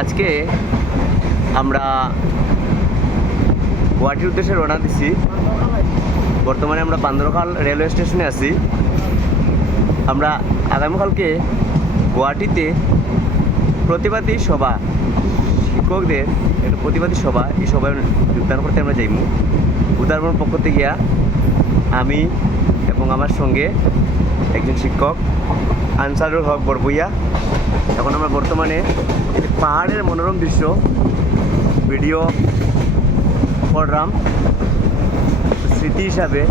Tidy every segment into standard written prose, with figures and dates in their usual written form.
আজকে আমরা গুয়াহাটির উদ্দেশ্যে রওনা দিছি। বর্তমানে আমরা বান্দরখাল রেলওয়ে স্টেশনে আছি। আমরা আগামীকালকে গুয়াহাটিতে প্রতিবাদী সভা, শিক্ষকদের একটা প্রতিবাদী সভা, এই সভায় যোগদান করতে আমরা যাইমু। উদারবন পক্ষ থেকে গিয়া আমি এবং আমার সঙ্গে একজন শিক্ষক আনসারুল হক বরবইয়া। এখন আমরা বর্তমানে এই পাহাড়ের মনোরম দৃশ্য ভিডিও করলাম স্মৃতি হিসাবে,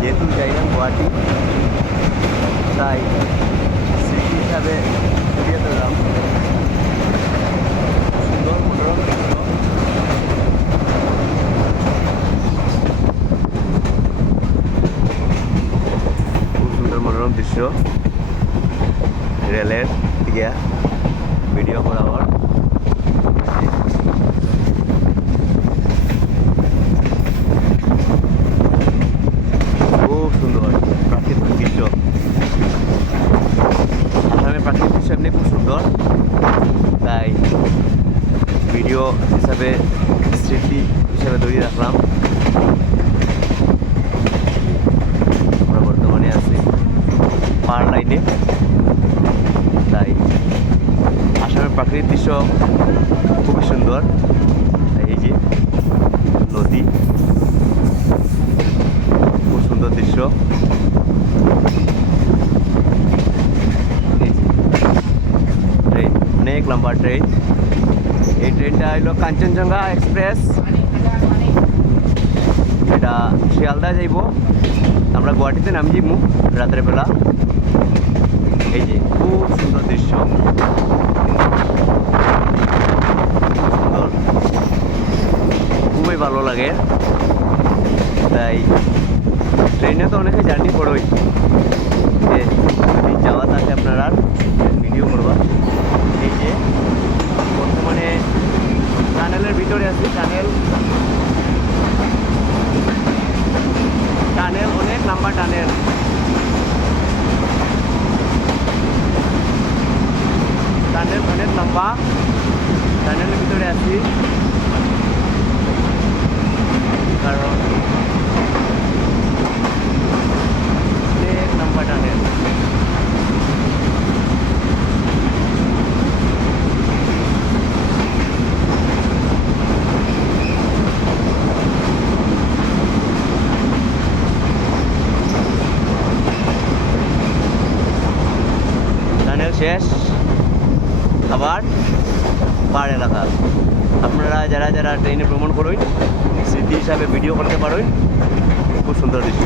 যেহেতু যাইলাম গুয়াহাটি, তাই স্মৃতি হিসাবে ভিডিও করলাম। সুন্দর মনোরম দৃশ্য, খুব সুন্দর মনোরম দৃশ্য রেলের দিকে ভিডিও করা হওয়ার। খুব সুন্দর প্রাকৃতিক দৃশ্য। আসামের প্রাকৃতিক দৃশ্য এমনি খুব সুন্দর, তাই ভিডিও হিসাবে স্মৃতি হিসাবে ধরে রাখলাম। আমরা বর্তমানে আছি পাহাড় লাইনে, তাই আসামের প্রাকৃতিক দৃশ্য খুবই সুন্দর। এই যে নদী, খুব সুন্দর দৃশ্য। ট্রেন, অনেক লম্বা ট্রেন। এই ট্রেনটা হইল কাঞ্চনজঙ্ঘা এক্সপ্রেস। এটা শিয়ালদা যাইব, আমরা গুয়াহাটিতে নামি যাইব রাতের বেলা। এই যে খুব সুন্দর দৃশ্য, সুন্দর, খুবই ভালো লাগে। তাই ট্রেনে তো অনেকে জার্নি করোই, যদি যাওয়া থাকে আপনারা ভিডিও করবা। এই যে বর্তমানে টানেলের ভিতরে আছি। টানেল অনেক লম্বা টানেল। টানেল অনেক লম্বা, টানেলের ভিতরে আছি কারণ অনেক লম্বা টানেল। টানেল শেষ, আবার পাহাড় এলাকা। আপনারা যারা যারা ট্রেনে ভ্রমণ করুন, স্মৃতি হিসাবে ভিডিও করতে পারেন। খুব সুন্দর দৃশ্য।